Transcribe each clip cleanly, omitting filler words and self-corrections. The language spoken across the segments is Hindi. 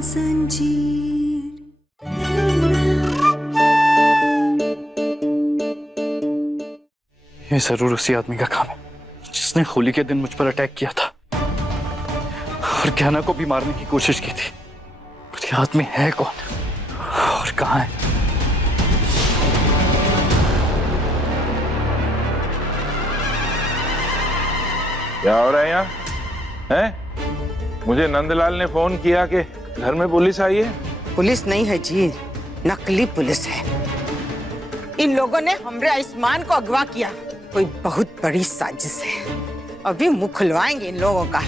ये जरूर उसी आदमी का काम है जिसने होली के दिन मुझ पर अटैक किया था और ज्ञाना को भी मारने की कोशिश की थी। पर ये आदमी है कौन और कहाँ है? क्या हो रहा है यहाँ? हैं? मुझे नंदलाल ने फोन किया कि घर में पुलिस आई है। पुलिस नहीं है जी, नकली पुलिस है। इन लोगों ने हमरे आयुष्मान को अगवा किया। कोई बहुत बड़ी साजिश है। अभी मुंह खुलवाएंगे इन लोगों का।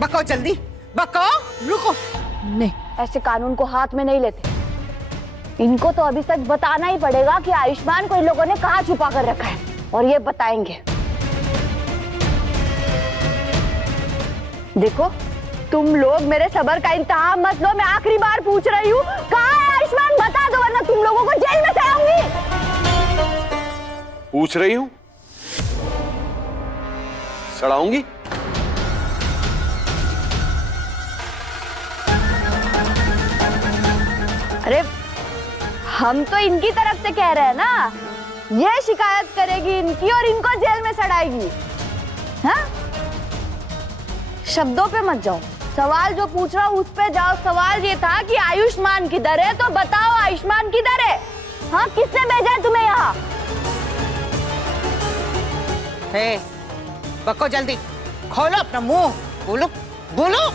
बको जल्दी, बको, रुको। नहीं, ऐसे कानून को हाथ में नहीं लेते। इनको तो अभी सच बताना ही पड़ेगा कि आयुष्मान को इन लोगों ने कहाँ छुपा कर रखा है, और ये बताएंगे। देखो, तुम लोग मेरे सब्र का इम्तिहान मत लो। मैं आखिरी बार पूछ रही हूँ, कहाँ है आयुष्मान? बता दो वरना तुम लोगों को जेल में सड़ाऊंगी। पूछ रही हूँ? सड़ाऊंगी? अरे हम तो इनकी तरफ से कह रहे हैं ना, ये शिकायत करेगी इनकी और इनको जेल में सड़ाएगी। हाँ? शब्दों पे मत जाओ, सवाल जो पूछ रहा हूँ उस पे जाओ। सवाल ये था कि आयुष्मान किधर है, तो बताओ आयुष्मान किधर है? हाँ, किसने भेजा है तुम्हें यहाँ? बको जल्दी, खोलो अपना मुंह, बोलो बोलो।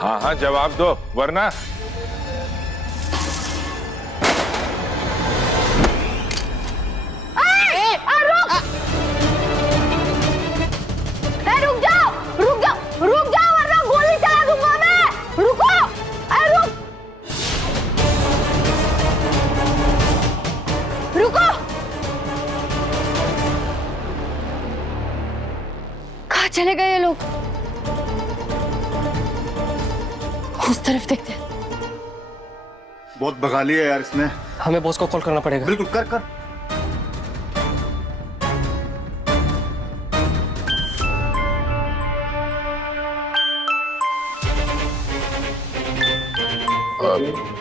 हाँ हाँ जवाब दो, वरना रुक जाओ वरना गोली चला दूंगा मैं। रुको, रुको। कहाँ चले गए ये लोग? उस तरफ देखते। बहुत भगा लिया यार इसने। हमें बॉस को कॉल करना पड़ेगा। बिल्कुल, कर कर।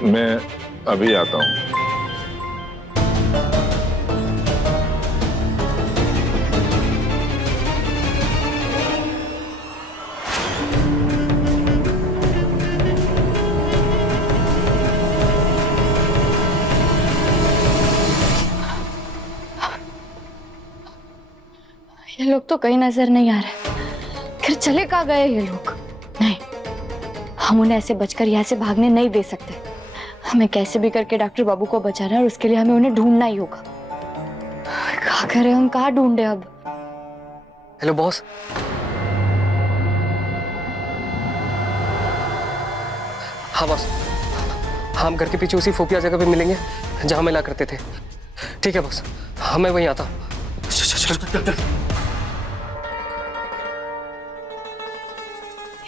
मैं अभी आता हूँ। ये लोग तो कहीं नजर नहीं आ रहे। फिर चले कहाँ गए ये लोग? नहीं, हम उन्हें ऐसे बचकर यहाँ से भागने नहीं दे सकते। हमें कैसे भी करके डॉक्टर बाबू को बचाना है और उसके लिए हमें उन्हें ढूंढना ही होगा। क्या करें हम, कहाँ ढूंढे अब? Hello boss. हाँ बॉस, हम घर के पीछे उसी फोपिया जगह पे मिलेंगे जहां मिला करते थे। ठीक है बॉस, हाँ मैं वहीं आता हूँ।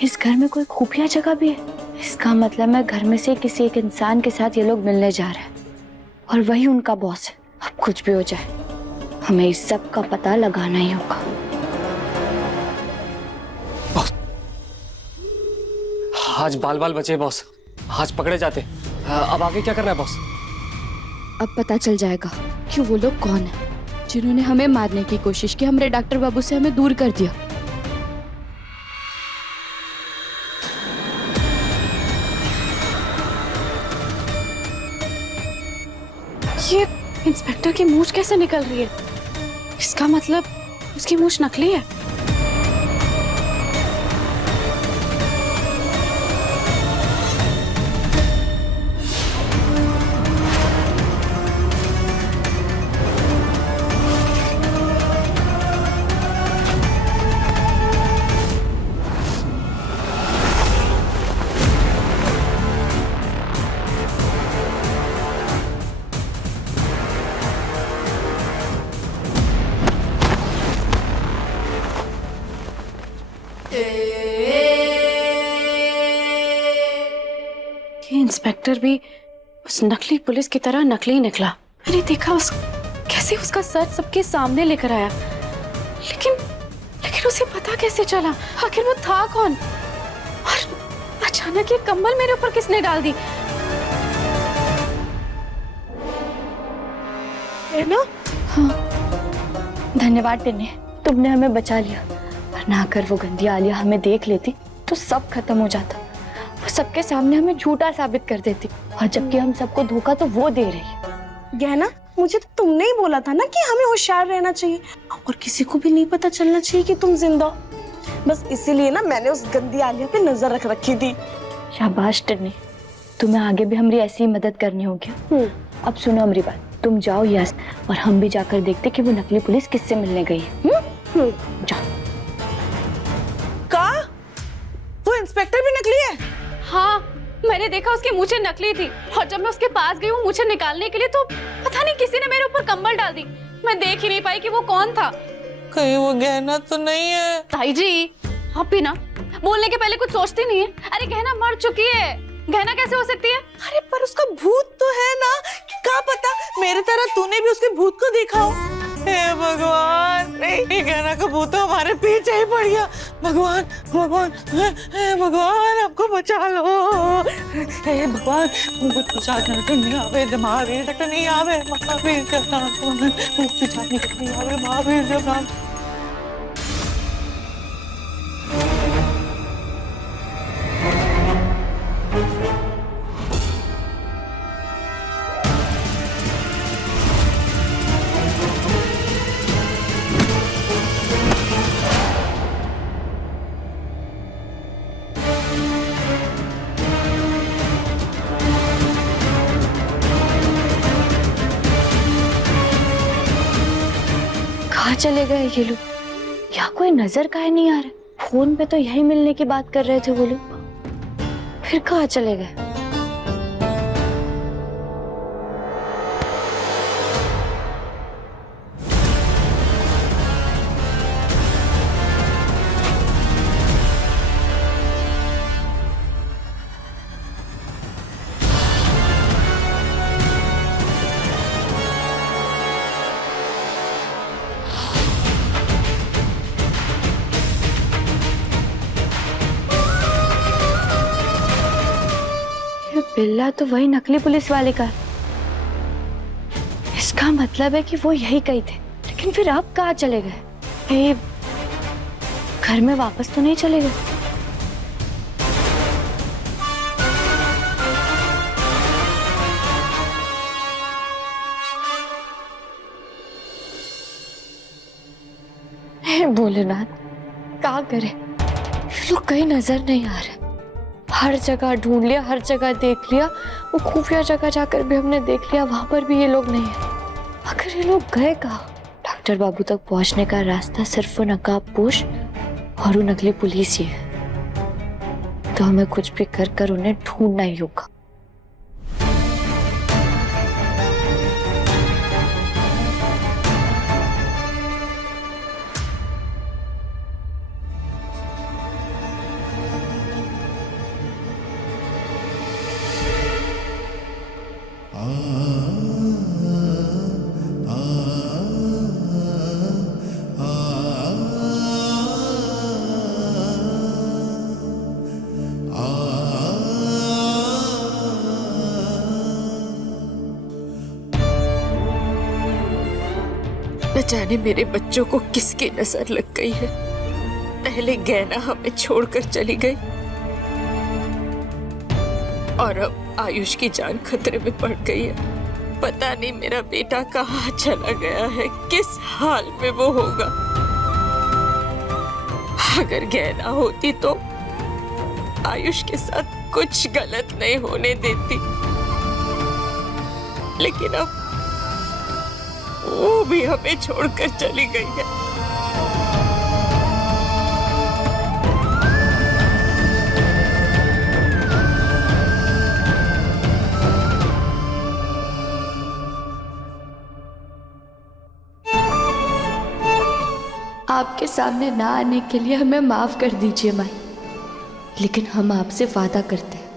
इस घर में कोई खुफिया जगह भी है? इसका मतलब मैं घर में से किसी एक इंसान के साथ ये लोग मिलने जा रहे हैं और वही उनका बॉस है। अब कुछ भी हो जाए, हमें इस सब का पता लगाना ही होगा। बॉस, आज बाल बाल बचे बॉस, आज पकड़े जाते। अब आगे क्या करना है बॉस? अब पता चल जाएगा कि वो लोग कौन है जिन्होंने हमें मारने की कोशिश की, हमारे डॉक्टर बाबू से हमें दूर कर दिया। ये इंस्पेक्टर की मूंछ कैसे निकल रही है? इसका मतलब उसकी मूंछ नकली है। इंस्पेक्टर भी उस नकली पुलिस की तरह नकली निकला। मैंने देखा कैसे उसका सर सबके सामने लेकर आया, लेकिन उसे पता कैसे चला? आखिर वो था कौन? और अचानक ये कंबल मेरे ऊपर किसने डाल दी? है ना? हाँ, धन्यवाद टिन्नी, तुमने हमें बचा लिया, वरना अगर वो गंदी आलिया हमें देख लेती तो सब खत्म हो जाता। वो सबके सामने हमें झूठा साबित कर देती, और जबकि हम सबको धोखा तो वो दे रही है। गहना, मुझे तो तुमने ही बोला था ना कि हमें होशियार रहना चाहिए और किसी को भी नहीं पता चलना चाहिए कि तुम जिंदा हो। बस इसीलिए ना मैंने उस गंदी आलिया पे नजर रख रखी थी। शाबाश टिन्नी, तुम्हें आगे भी हमारी ऐसी ही मदद करनी होगी। अब सुनो हमारी बात, तुम जाओ यहाँ से, और हम भी जाकर देखते कि वो नकली पुलिस किससे मिलने गई है। जाओ। का? वो इंस्पेक्टर भी नकली है? हाँ, मैंने देखा उसकी मूछें नकली थी, और जब मैं उसके पास गई वो मूछें निकालने के लिए तो पता नहीं किसी ने मेरे ऊपर कंबल डाल दी। मैं देख ही नहीं पाई कि वो कौन था। कहीं वो गहना तो नहीं है? ताई जी, आप भी ना बोलने के पहले कुछ सोचती नहीं है। अरे गहना मर चुकी है, गहना कैसे हो सकती है? अरे पर उसका भूत तो है ना, क्या पता मेरे तरह तूने भी उसके भूत को देखा हो। हे भगवान, नहीं, ये गहना का भूत तो हमारे पीछे ही पड़ गया। भगवान भगवान, हे भगवान, हमको बचा लो। हे भगवान, हमको बचा कर नहीं आवे, महावीर तक नहीं आवे, महावीर का नाम नहीं आवे, महावीर का नाम। कहाँ चले गए ये लोग? यहाँ कोई नजर काहे नहीं आ रहा? फोन पे तो यही मिलने की बात कर रहे थे वो लोग, फिर कहाँ चले गए? बिल्ला तो वही नकली पुलिस वाले का है। इसका मतलब है कि वो यही कही थे, लेकिन फिर अब कहाँ चले गए? कहीं घर में वापस तो नहीं चले गए? हे भोलेनाथ, क्या करे? ये लोग कहीं नजर नहीं आ रहे। हर जगह ढूंढ लिया, हर जगह देख लिया, वो खुफिया जगह जाकर भी हमने देख लिया, वहां पर भी ये लोग नहीं है। आखिर ये लोग गए कहाँ? डॉक्टर बाबू तक पहुंचने का रास्ता सिर्फ वो नकाबपोश और वो नकली पुलिस ही है, तो हमें कुछ भी कर कर उन्हें ढूंढना ही होगा। न जाने मेरे बच्चों को किसकी नजर लग गई है। पहले गहना हमें छोड़कर चली गई, और अब आयुष की जान खतरे में पड़ गई है। पता नहीं मेरा बेटा कहाँ चला गया है, किस हाल में वो होगा। अगर गहना होती तो आयुष के साथ कुछ गलत नहीं होने देती, लेकिन अब वो भी हमें छोड़कर चली गई है। आपके सामने ना आने के लिए हमें माफ कर दीजिए माई, लेकिन हम आपसे वादा करते हैं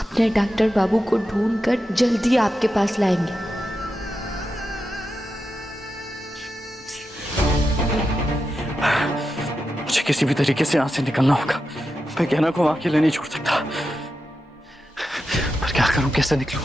अपने डॉक्टर बाबू को ढूंढकर जल्दी आपके पास लाएंगे। मुझे किसी भी तरीके से यहाँ से निकलना होगा। मैं गहना को वहां अकेले नहीं छोड़ सकता। पर क्या करूं, कैसे निकलूं?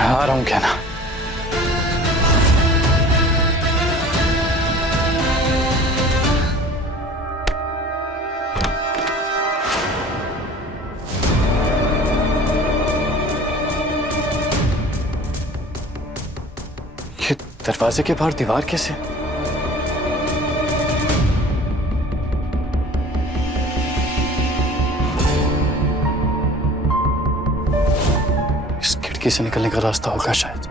आ रहा हूं कहना। ये दरवाजे के बाहर दीवार कैसे? खिड़की से निकलने का रास्ता होगा शायद।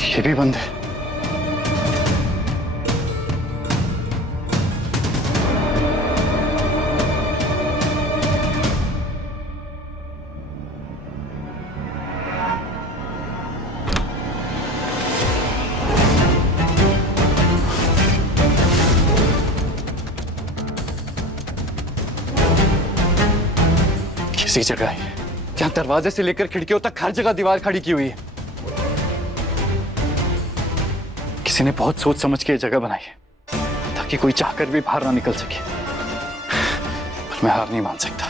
ये भी बंद है। किसी जगह है, यहाँ दरवाजे से लेकर खिड़कियों तक हर जगह दीवार खड़ी की हुई है। किसी ने बहुत सोच समझ के ये जगह बनाई है ताकि कोई चाहकर भी बाहर ना निकल सके। पर मैं हार नहीं मान सकता।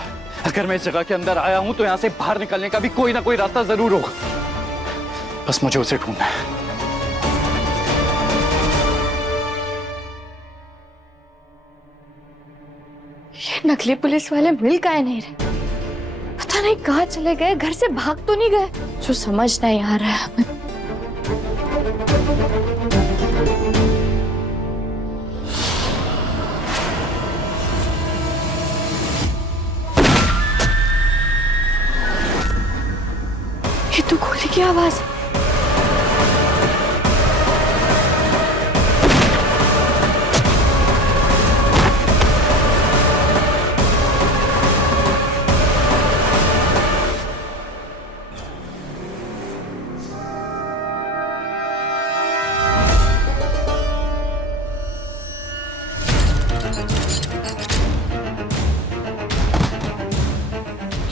अगर मैं इस जगह के अंदर आया हूं तो यहां से बाहर निकलने का भी कोई ना कोई रास्ता जरूर होगा। बस मुझे उसे ढूंढना है। ये नकली पुलिस वाले मिल काहे नहीं रहे? पता नहीं कहाँ चले गए, घर से भाग तो नहीं गए? जो समझ नहीं आ रहा है हमें। ये तो गोली की आवाज है।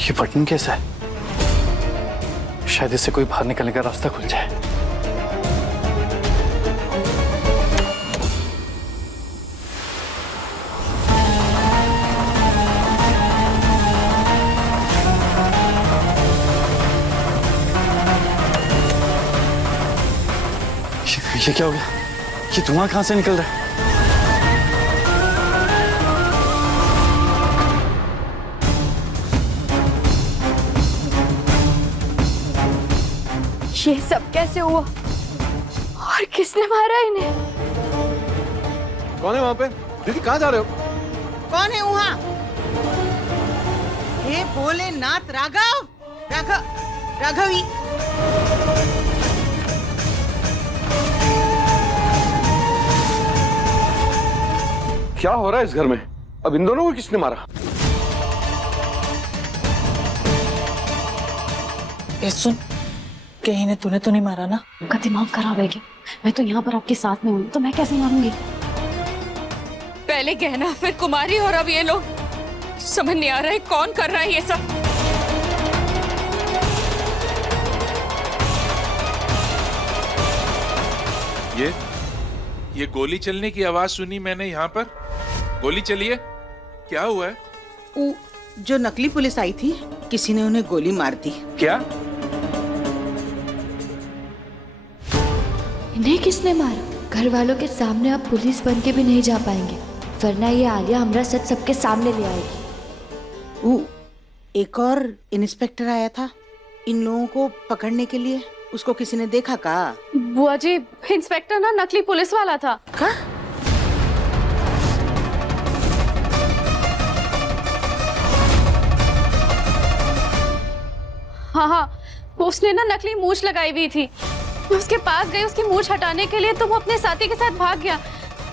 ये बटन कैसा है? शायद इससे कोई बाहर निकलने का रास्ता खुल जाए। ये क्या हो गया? ये धुआं कहां से निकल रहा है? ये सब कैसे हुआ और किसने मारा इन्हें? कौन है वहां पे? दीदी कहाँ जा रहे हो? कौन है वहाँ? हे भोलेनाथ, राघव, राघवी। क्या हो रहा है इस घर में? अब इन दोनों को किसने मारा? सुन, कहीं ने तूने तो नहीं मारा ना? उनका दिमाग खराब है क्या? मैं तो यहाँ पर आपके साथ में हूँ, तो मैं कैसे मारूंगी? पहले गहना, फिर कुमारी, और अब ये लोग। समझ नहीं आ रहा है कौन कर रहा है ये सब। ये गोली चलने की आवाज सुनी मैंने यहाँ पर। गोली चली है, क्या हुआ है? वो जो नकली पुलिस आई थी, किसी ने उन्हें गोली मार दी। क्या? इन्हें किसने मारा? घर वालों के सामने आप पुलिस बन के भी नहीं जा पाएंगे, वरना ये आलिया हमरा सच सबके सामने ले आएगी। वो एक और इंस्पेक्टर आया था इन लोगों को पकड़ने के लिए, उसको किसी ने देखा का? बुआ जी, इंस्पेक्टर ना नकली पुलिस वाला था। का? हाँ, उसने ना नकली मूंछ लगाई हुई थी। मैं उसके पास गई उसकी मूंछ हटाने के लिए, तो वो अपने साथी के साथ भाग गया,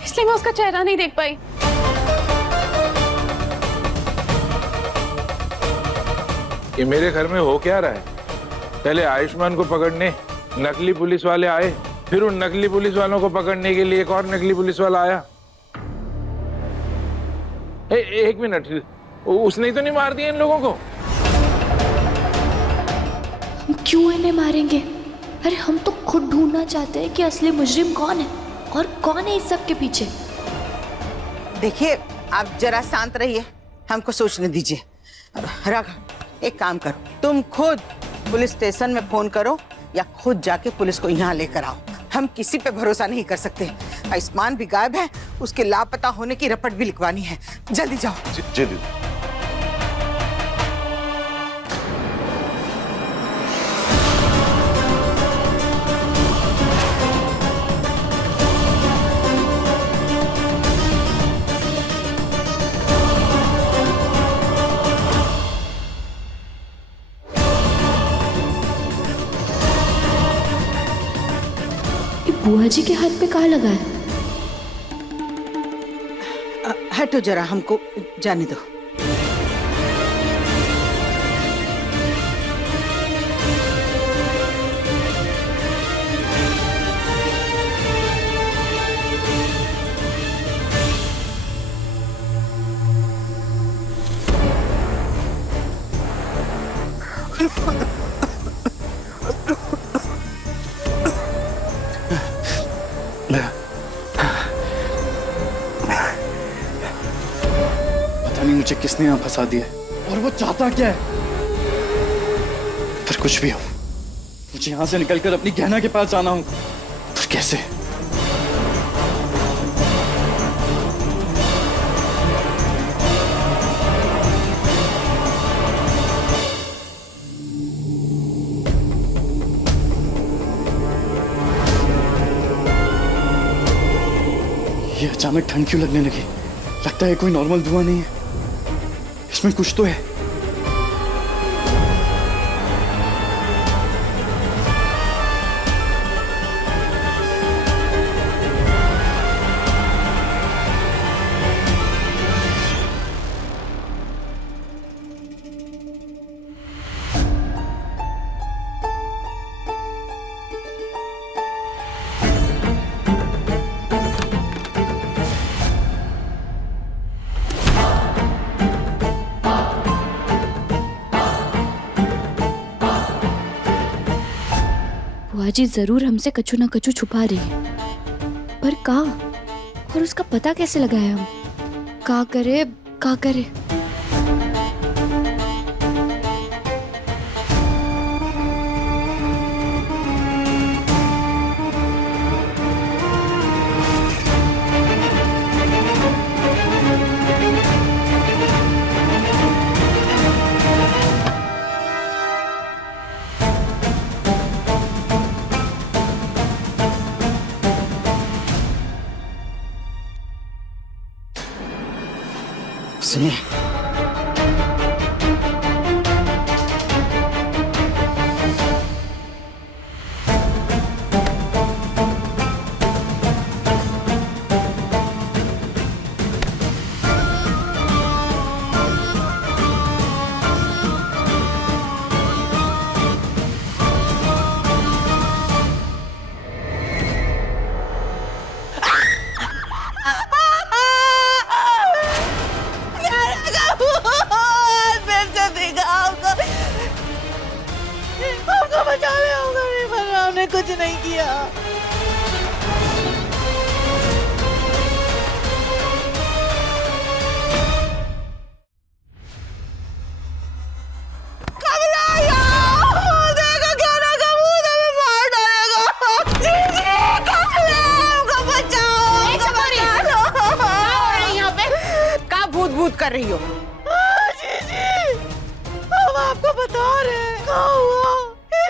इसलिए मैं उसका चेहरा नहीं देख पाई। ये मेरे घर में हो क्या रहा है? पहले आयुष्मान को पकड़ने नकली पुलिस वाले आए, फिर उन नकली पुलिस वालों को पकड़ने के लिए एक और नकली पुलिस वाला आया। एक मिनट, उसने ही तो नहीं मार दिया इन लोगों को? हम क्यों इन्हें मारेंगे? अरे हम तो खुद ढूंढना चाहते हैं कि असली मुजरिम कौन है और कौन है इस सब के पीछे। देखिए, आप जरा शांत रहिए, हमको सोचने दीजिए। राघव, एक काम करो, तुम खुद पुलिस स्टेशन में फोन करो या खुद जाके पुलिस को यहाँ लेकर आओ। हम किसी पे भरोसा नहीं कर सकते। आयुष्मान भी गायब है, उसके लापता होने की रिपोर्ट भी लिखवानी है। जल्दी जाओ। जी दीदी। बुआ जी के हाथ पे कहाँ लगा है? हटो जरा, हमको जाने दो। पता नहीं मुझे किसने यहाँ फंसा दिया है और वो चाहता क्या है। पर कुछ भी हो, मुझे यहाँ से निकलकर अपनी गहना के पास जाना हो। पर कैसे? ये अचानक ठंड क्यों लगने लगी? लगता है कोई नॉर्मल धुआं नहीं है, इसमें कुछ तो है। बुआ जी जरूर हमसे कछु ना कछु छुपा रही है, पर का और उसका पता कैसे लगाए हम? का करे? सुनिए, कुछ नहीं किया। भूत कर रही हो? जीजी, हम आपको बता रहे हैं क्या हुआ।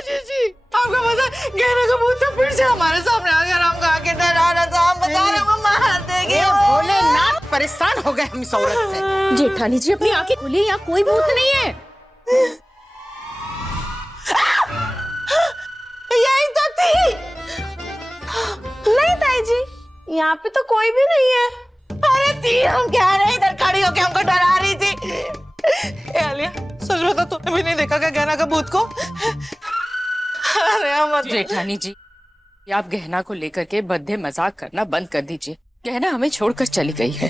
जीजी, आपका पता गहना का भूत तो फिर से हमारे सामने आ गया। हम कहा के डरा रहा था, हम बता रहे हैं मार देंगे। भोलेनाथ, परेशान हो गए हम इस औरत से। जेठानी जी अपनी आंखें खुली, यहाँ कोई भूत नहीं है। यही तो थी। नहीं ताई जी, यहाँ पे तो कोई भी नहीं है। अरे थी, हम कह रहे इधर खड़ी होके हमको डरा रही थी। ए आलिया, सच बता, तूने भी नहीं देखा क्या गहना का भूत को? अरे हम जेठानी जी, आप गहना को लेकर के बद्दे मजाक करना बंद कर दीजिए। गहना हमें छोड़कर चली गई है,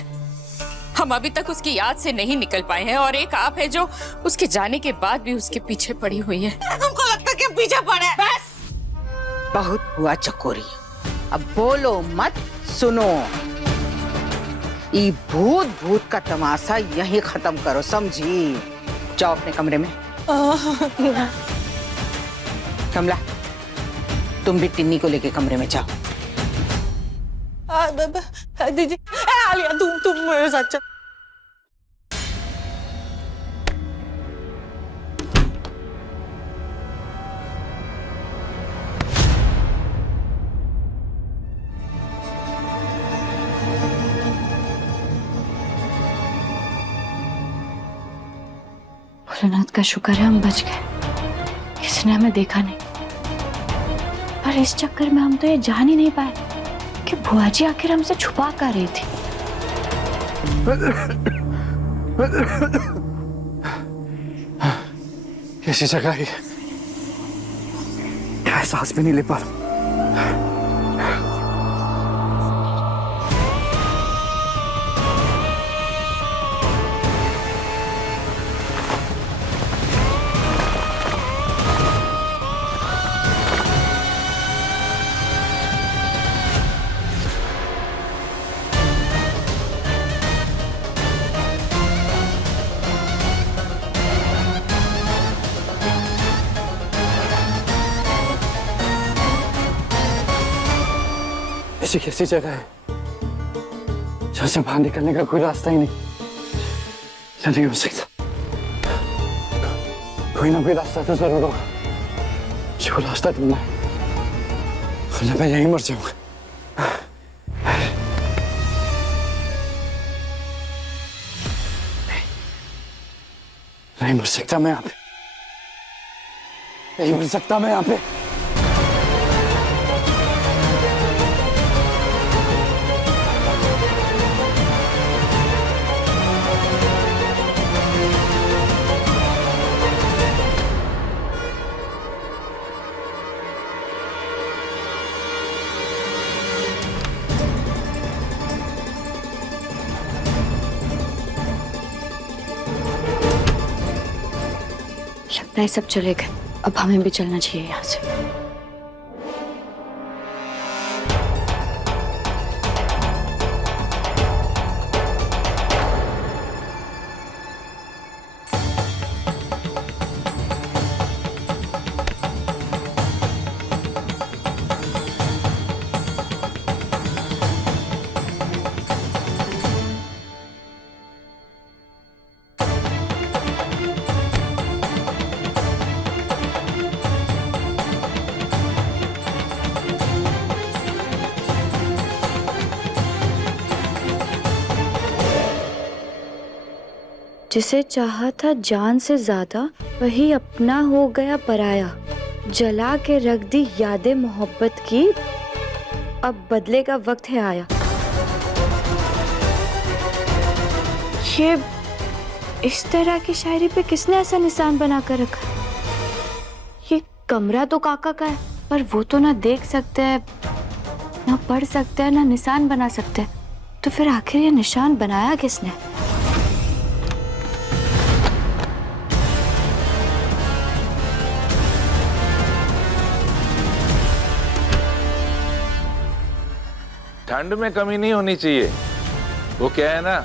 हम अभी तक उसकी याद से नहीं निकल पाए हैं, और एक आप है जो उसके जाने के बाद भी उसके पीछे पड़ी हुई है। तुमको लगता है कि हम पीछे पड़े? बस, बहुत हुआ चकोरी, अब बोलो मत, सुनो। ये भूत भूत का तमाशा यहीं खत्म करो, समझी? जाओ अपने कमरे में। कमला, तुम भी टिन्नी को लेके कमरे में जाओ। दीदी, आलिया तुम मेरे साथ चल। भोलेनाथ का शुक्र है हम बच गए, किसी ने हमें देखा नहीं। पर इस चक्कर में हम तो ये जान ही नहीं पाए कि बुआ जी आखिर हमसे छुपा कर रही थी। कैसी जगह है? क्या सांस भी नहीं ले पा रहा। ऐसी कैसी जगह है जहां से बाहर निकलने का कोई रास्ता ही नहीं? नहीं हो सकता, कोई ना कोई रास्ता तो जरूर होगा। मुझे वो रास्ता ढूंढना है, वरना मैं यहीं मर जाऊंगा। नहीं मर सकता मैं यहाँ पे, नहीं मर सकता मैं यहाँ पे। लगता है सब चले गए, अब हमें भी चलना चाहिए यहाँ से। जिसे चाहा था जान से ज्यादा, वही अपना हो गया पराया। जला के रख दी यादें मोहब्बत की, अब बदले का वक्त है आया। ये इस तरह की शायरी पे किसने ऐसा निशान बना कर रखा? ये कमरा तो काका का है, पर वो तो ना देख सकते हैं, ना पढ़ सकते हैं, ना निशान बना सकते हैं। तो फिर आखिर ये निशान बनाया किसने? ठंड में कमी नहीं होनी चाहिए। वो क्या है ना,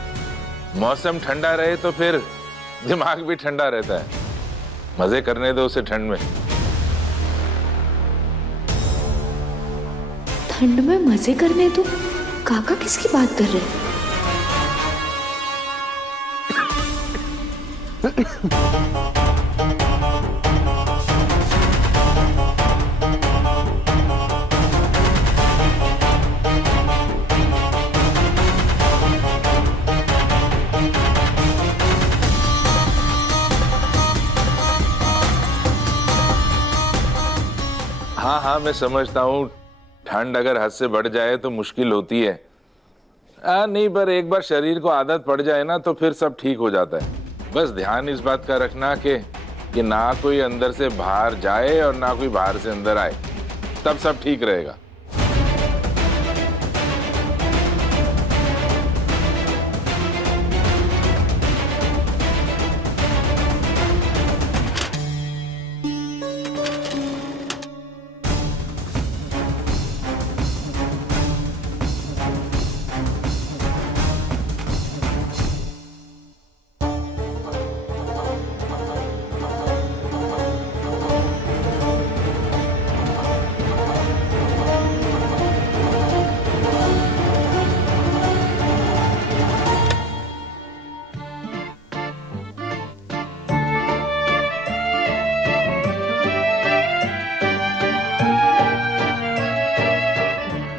मौसम ठंडा रहे तो फिर दिमाग भी ठंडा रहता है। मजे करने दो उसे ठंड में। ठंड में मजे करने दो? काका किसकी बात कर रहे हैं? हाँ हाँ, मैं समझता हूँ ठंड अगर हद से बढ़ जाए तो मुश्किल होती है। नहीं, पर एक बार शरीर को आदत पड़ जाए ना तो फिर सब ठीक हो जाता है। बस ध्यान इस बात का रखना कि ना कोई अंदर से बाहर जाए और ना कोई बाहर से अंदर आए, तब सब ठीक रहेगा।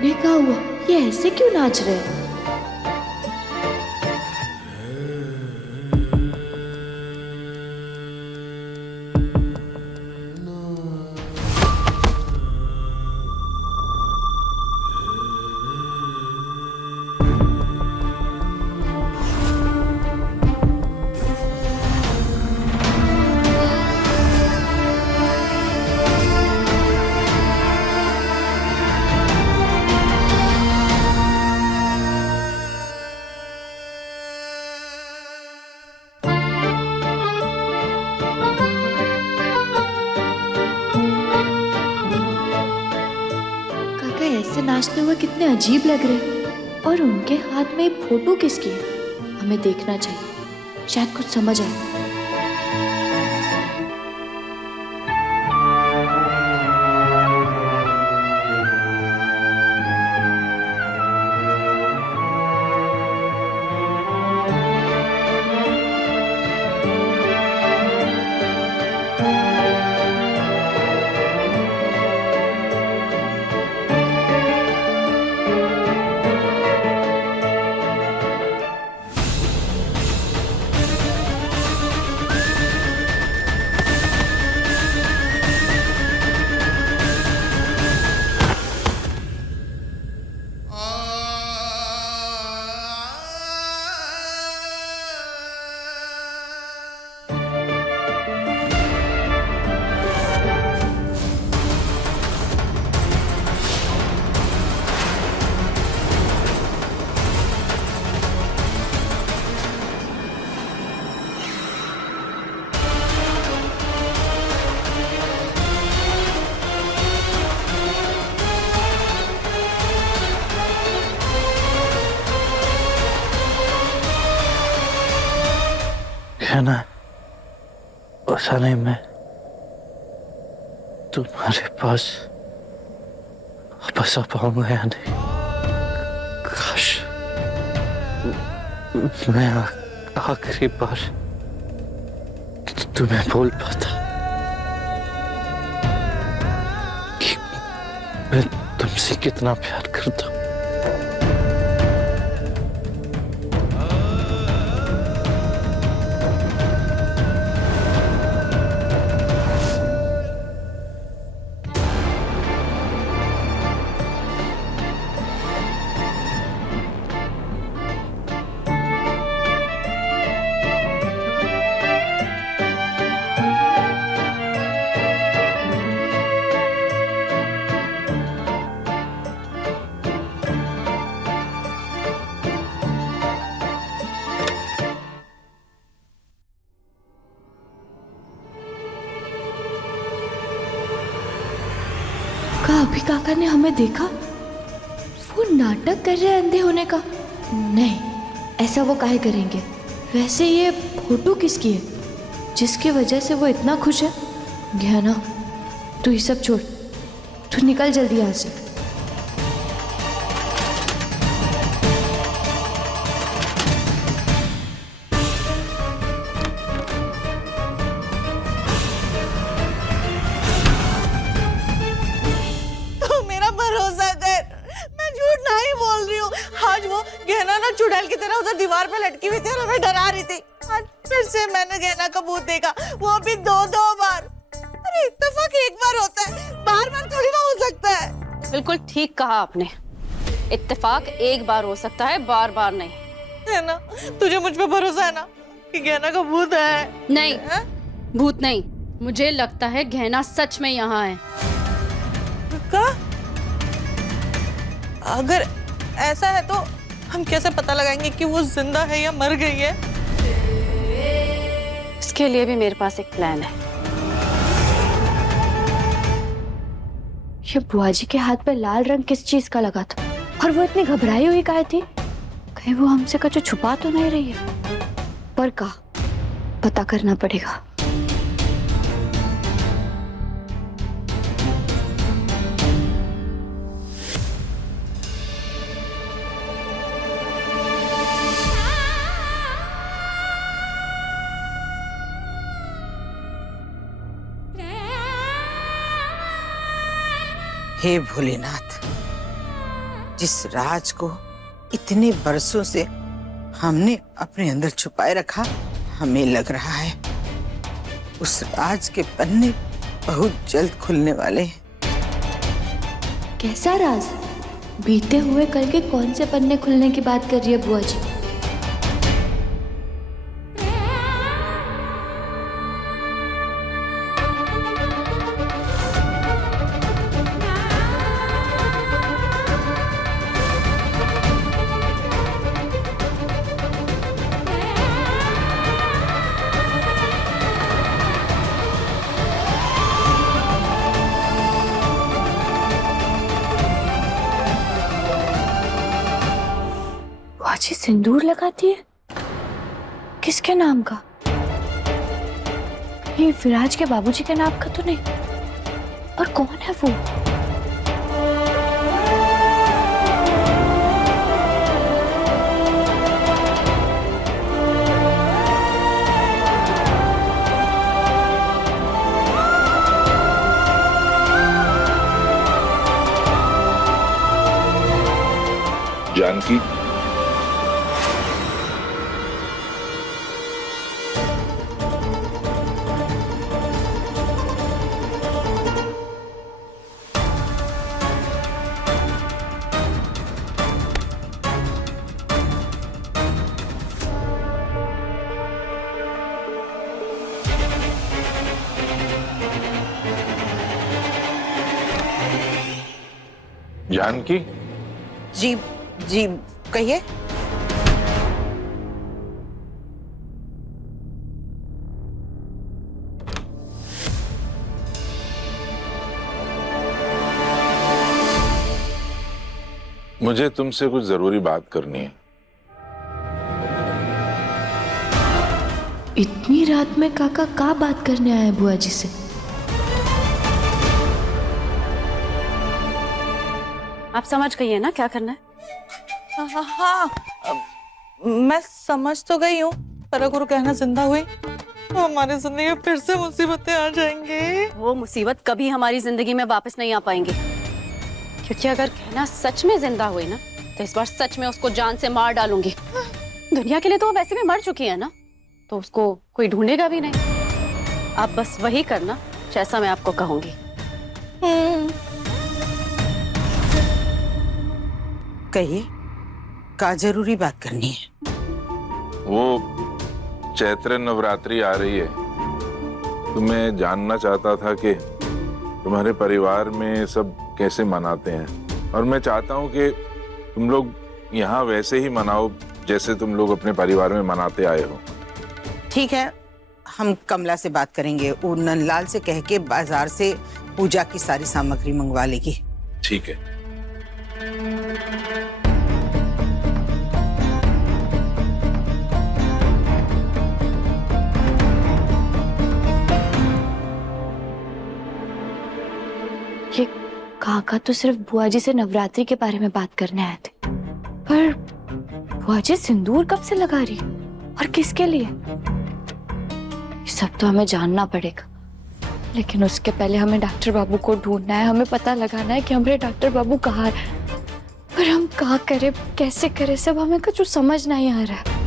ने क्या हुआ? ये ऐसे क्यों नाच रहे हैं? ऐसे नाचते हुए कितने अजीब लग रहे हैं। और उनके हाथ में फोटो किसकी है? हमें देखना चाहिए, शायद कुछ समझ आए। है ना, ऐसा नहीं, मैं तुम्हारे पास वापस आ पाऊंगा या नहीं? काश मैं आखिरी बार तुम्हें बोल पाता कि मैं तुमसे कितना प्यार करता हूं। अभी काका ने हमें देखा? वो नाटक कर रहे हैं अंधे होने का। नहीं, ऐसा वो काहे करेंगे? वैसे ये फोटो किसकी है जिसकी वजह से वो इतना खुश है? ज्ञाना, तू ये सब छोड़, तू निकल जल्दी यहाँ से। क्या ही बोल रही हूँ। आज वो गहना ना चुड़ैल की तरह उधर दीवार पे लटकी हुई थी और हमें डरा रही थी। आज फिर से मैंने गहना का भूत देखा, वो भी 2-2 बार। अरे इत्तेफाक एक बार होता है, बार-बार थोड़ी ना हो सकता है। बिल्कुल ठीक कहा आपने, इत्तेफाक एक बार हो सकता है, बार बार नहीं। है ना? तुझे मुझ पे भरोसा है ना कि गहना का भूत है? नहीं, भूत नहीं, मुझे लगता है गहना सच में यहाँ है। का? अगर ऐसा है तो हम कैसे पता लगाएंगे कि वो जिंदा है या मर गई है? इसके लिए भी मेरे पास एक प्लान है। ये बुआ जी के हाथ पे लाल रंग किस चीज का लगा था और वो इतनी घबराई हुई काहे थी? कहीं वो हमसे कुछ छुपा तो नहीं रही है? पर का पता करना पड़ेगा। हे भोलेनाथ, जिस राज को इतने बरसों से हमने अपने अंदर छुपाए रखा, हमें लग रहा है उस राज के पन्ने बहुत जल्द खुलने वाले हैं। कैसा राज? बीते हुए कल के कौन से पन्ने खुलने की बात कर रही है बुआ जी? बुआ जी सिंदूर लगाती है? किसके नाम का? ये विराज के बाबूजी के नाम का तो नहीं? और कौन है वो? जानकी, जानकी, जी जी कहिए। मुझे तुमसे कुछ जरूरी बात करनी है। इतनी रात में काका का बात करने आए बुआ जी से? आप समझ गई है ना क्या करना है? हाँ, हाँ, मैं समझ तो गई हूँ, पर अगर कहना जिंदा हुई तो हमारी जिंदगी में फिर से मुसीबतें आ जाएंगी। वो मुसीबत कभी हमारी जिंदगी में वापस नहीं आ पाएंगी, क्योंकि अगर कहना सच में जिंदा हुई ना तो इस बार सच में उसको जान से मार डालूंगी। दुनिया के लिए तो वो वैसे भी मर चुकी है ना, तो उसको कोई ढूंढेगा भी नहीं। आप बस वही करना जैसा मैं आपको कहूंगी। कहिए, का जरूरी बात करनी है? वो चैत्र नवरात्रि आ रही है, तो मैं जानना चाहता था कि तुम्हारे परिवार में सब कैसे मनाते हैं, और मैं चाहता हूँ कि तुम लोग यहाँ वैसे ही मनाओ जैसे तुम लोग अपने परिवार में मनाते आए हो। ठीक है, हम कमला से बात करेंगे। वो नंदलाल से कह के बाजार से पूजा की सारी सामग्री मंगवा लेगी। ठीक है। ये काका तो सिर्फ बुआ जी से नवरात्रि के बारे में बात करने आए थे, पर बुआ जी सिंदूर कब से लगा रही और किसके लिए? ये सब तो हमें जानना पड़ेगा, लेकिन उसके पहले हमें डॉक्टर बाबू को ढूंढना है। हमें पता लगाना है कि हमारे डॉक्टर बाबू कहाँ हैं। पर हम क्या करें, कैसे करें, सब हमें कुछ समझ नहीं आ रहा है।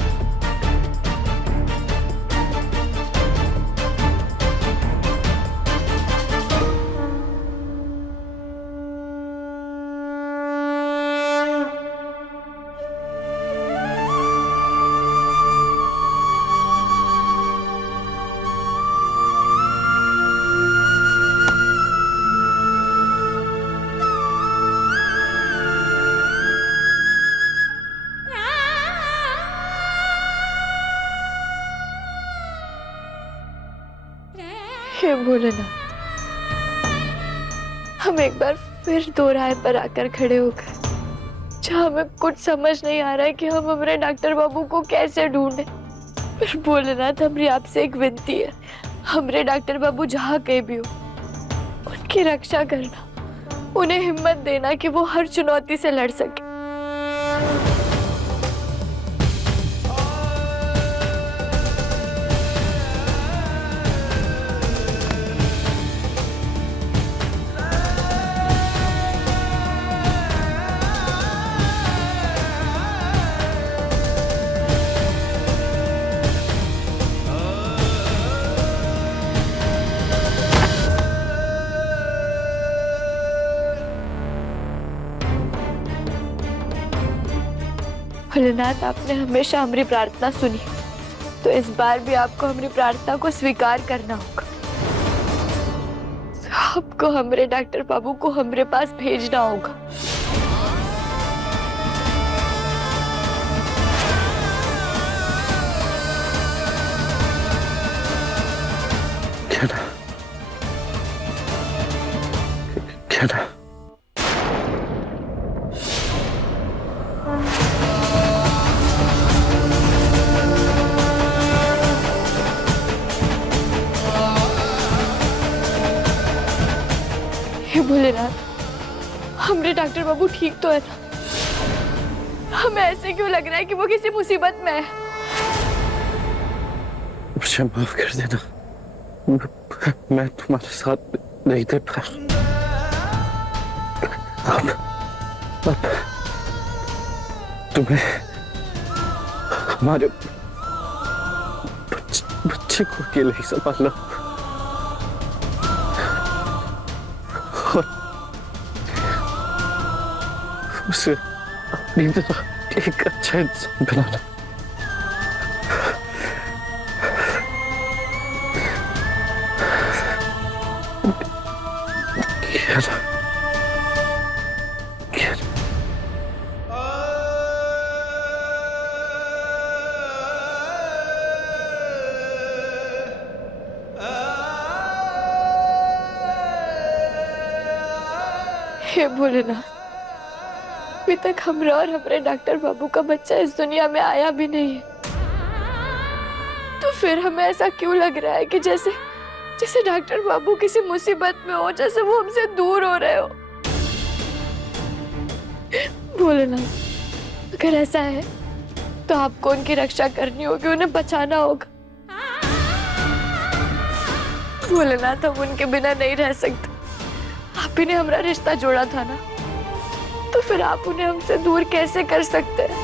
हे भोलेनाथ, हम एक बार फिर दो राह पर आकर खड़े हो गए, जहाँ हमें कुछ समझ नहीं आ रहा है कि हम हमारे डॉक्टर बाबू को कैसे ढूंढे। पर भोलेनाथ, हमारी आपसे एक विनती है, हमारे डॉक्टर बाबू जहाँ कहीं भी हो, उनकी रक्षा करना, उन्हें हिम्मत देना कि वो हर चुनौती से लड़ सके। भोलेनाथ, आपने हमेशा हमारी प्रार्थना सुनी, तो इस बार भी आपको हमारी प्रार्थना को स्वीकार करना होगा। आपको हमारे डॉक्टर बाबू को हमारे पास भेजना होगा। क्या भोलेनाथ, हमारे डॉक्टर बाबू ठीक तो है ना? हमें ऐसे क्यों लग रहा है कि वो किसी मुसीबत में है? मुझे माफ कर देना, मैं तुम्हारे साथ नहीं दे पाया। अब तुम्हें हमारे बच्चे को अकेले ही संभालना और उसे अपनी तरह एक अच्छा इंसान बनाना। हे भोलेनाथ, अभी तक हमरा और हमारे डॉक्टर बाबू का बच्चा इस दुनिया में आया भी नहीं है, तो फिर हमें ऐसा क्यों लग रहा है कि जैसे जैसे डॉक्टर बाबू किसी मुसीबत में हो, जैसे वो हमसे दूर हो रहे हो। भोलेनाथ, अगर ऐसा है तो आपको उनकी रक्षा करनी होगी, उन्हें बचाना होगा। भोलेनाथ, हम उनके बिना नहीं रह सकते। आप ही ने हमारा रिश्ता जोड़ा था ना, तो फिर आप उन्हें हमसे दूर कैसे कर सकते हैं?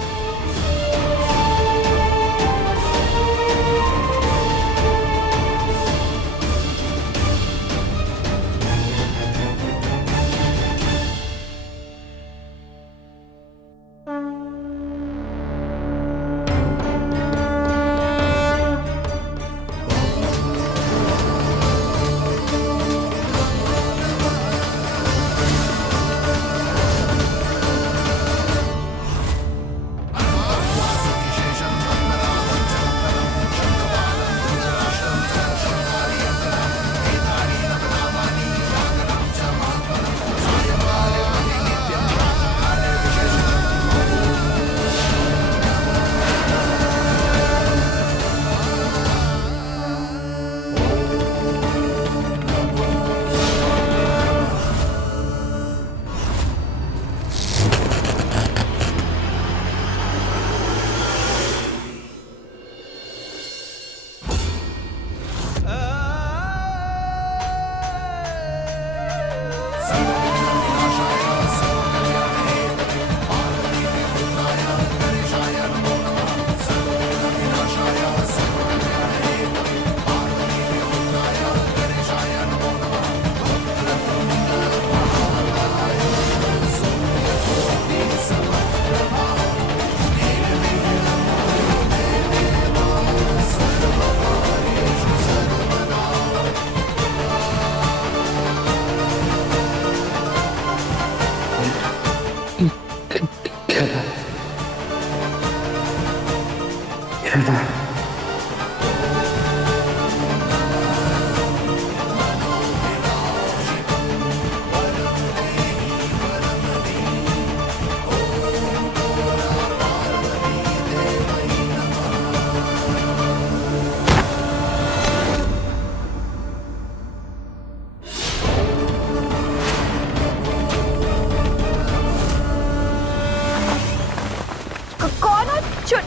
कौन हो?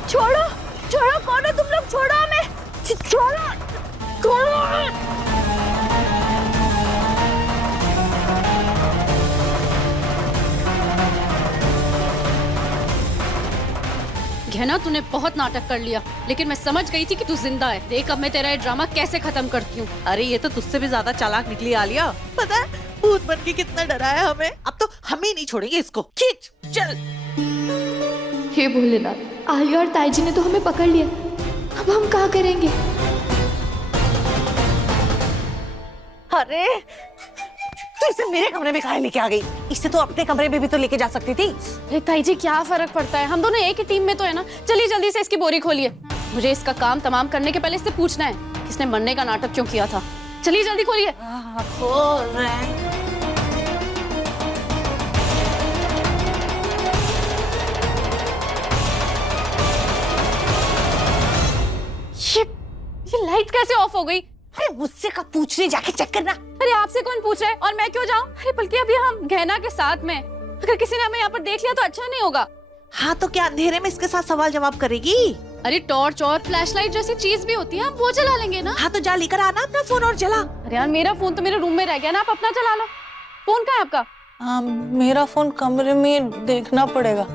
छोड़ो छोड़ो, कौन हो तुम लोग? छोड़ो हमें, छोड़ो छोड़ो। गहना, तूने बहुत नाटक कर लिया, लेकिन मैं समझ गई थी कि तू जिंदा है। देख अब मैं तेरा ये ड्रामा कैसे खत्म करती हूँ। अरे ये तो तुझसे भी ज्यादा चालाक निकली आलिया। पता है भूत बन के कितना डराया हमें। अब तो हम ही नहीं छोड़ेंगे इसको। खींच चल। हे भोलेनाथ, आलिया और ताई जी ने तो हमें पकड़ लिया, अब हम क्या करेंगे? अरे तू इसे मेरे कमरे में काहे लेके आ गई? इससे तो अपने कमरे में भी तो लेके जा सकती थी। अरे ताई जी, क्या फर्क पड़ता है, हम दोनों एक ही टीम में तो है ना। चलिए जल्दी से इसकी बोरी खोलिए। मुझे इसका काम तमाम करने के पहले इससे पूछना है किसने मरने का नाटक क्यों किया था। चलिए जल्दी खोलिए। खोल रहे हैं। ये लाइट कैसे ऑफ हो गई? अरे मुझसे कब पूछ रही, जाके चेक करना। अरे आपसे कौन पूछ रहा है और मैं क्यों जाऊं? अरे बल्कि अभी हम गहना के साथ में, अगर किसी ने हमें यहाँ पर देख लिया तो अच्छा नहीं होगा। हाँ तो क्या अंधेरे में इसके साथ सवाल जवाब करेगी? अरे टॉर्च और फ्लैशलाइट जैसी चीज भी होती है, हम वो चला लेंगे ना। हाँ तो जा लेकर आना अपना फोन और चला। अरे यार, मेरा फोन तो मेरे रूम में रह गया ना, आप अपना चला लो। फोन कहाँ है आपका? मेरा फोन कमरे में देखना पड़ेगा।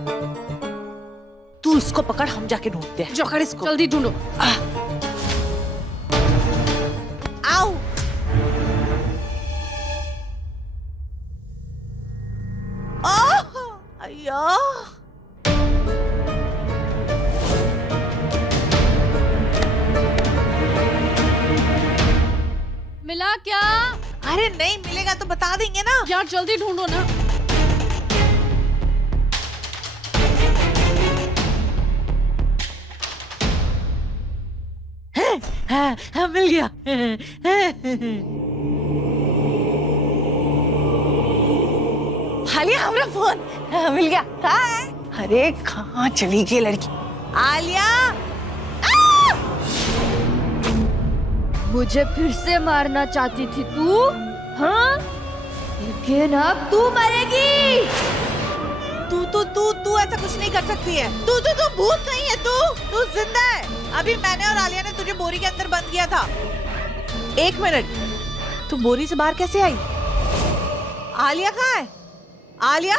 तू इसको पकड़, हम जाके ढूंढते हैं। पकड़ इसको, जल्दी ढूंढो। आओ। अय्या। मिला क्या? अरे नहीं मिलेगा तो बता देंगे ना। यार जल्दी ढूंढो ना। हाँ, मिल गया। आलिया, हमारा फोन मिल गया। कहाँ है? अरे कहाँ चली गई लड़की? आलिया, मुझे फिर से मारना चाहती थी तू? हाँ, लेकिन अब तू मरेगी। तू ऐसा कुछ नहीं कर सकती है। तू भूत नहीं है, तू जिंदा है। अभी मैंने और आलिया ने तुझे बोरी के अंदर बंद किया था। एक मिनट, तू बोरी से बाहर कैसे आई? आलिया कहाँ है? आलिया,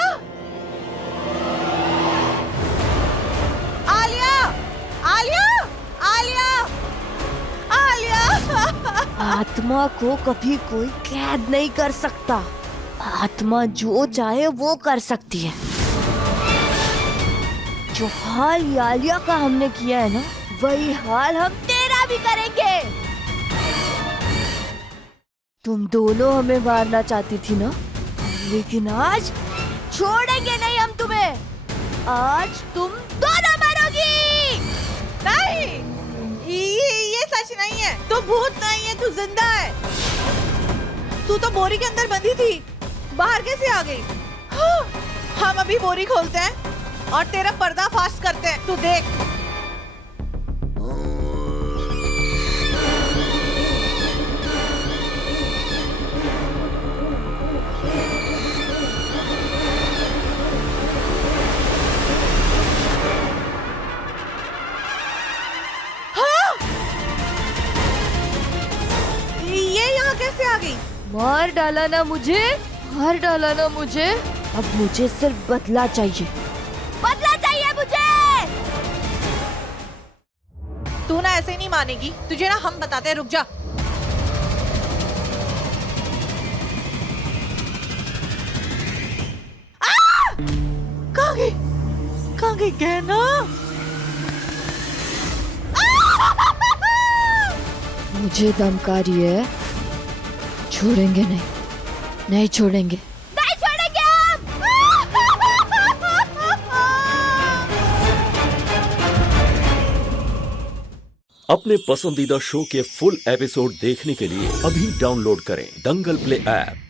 आलिया, आलिया, आलिया, आलिया। आत्मा को कभी कोई कैद नहीं कर सकता। आत्मा जो चाहे वो कर सकती है। जो हाल आलिया का हमने किया है ना, वही हाल हम तेरा भी करेंगे। तुम दोनों हमें मारना चाहती थी ना, लेकिन आज छोड़ेंगे नहीं हम तुम्हें। आज तुम दोनों मरोगी। नहीं, ये सच नहीं है। तू भूत नहीं है, तू जिंदा है। तू तो बोरी के अंदर बंधी थी, बाहर कैसे आ गई? हाँ, हम अभी बोरी खोलते हैं और तेरा पर्दाफाश करते हैं। तू देख। हाँ! ये यहाँ कैसे आ गई? मार डाला ना मुझे, मार डाला ना मुझे। अब मुझे सिर्फ बदला चाहिए, बदला चाहिए मुझे। तू ना ऐसे नहीं मानेगी, तुझे ना हम बताते हैं। रुक जा। कहाँ गई? कहाँ गई गहना? मुझे धमका रही है, छोड़ेंगे नहीं, नहीं छोड़ेंगे, नहीं छोड़ेंगे हम। अपने पसंदीदा शो के फुल एपिसोड देखने के लिए अभी डाउनलोड करें दंगल प्ले ऐप।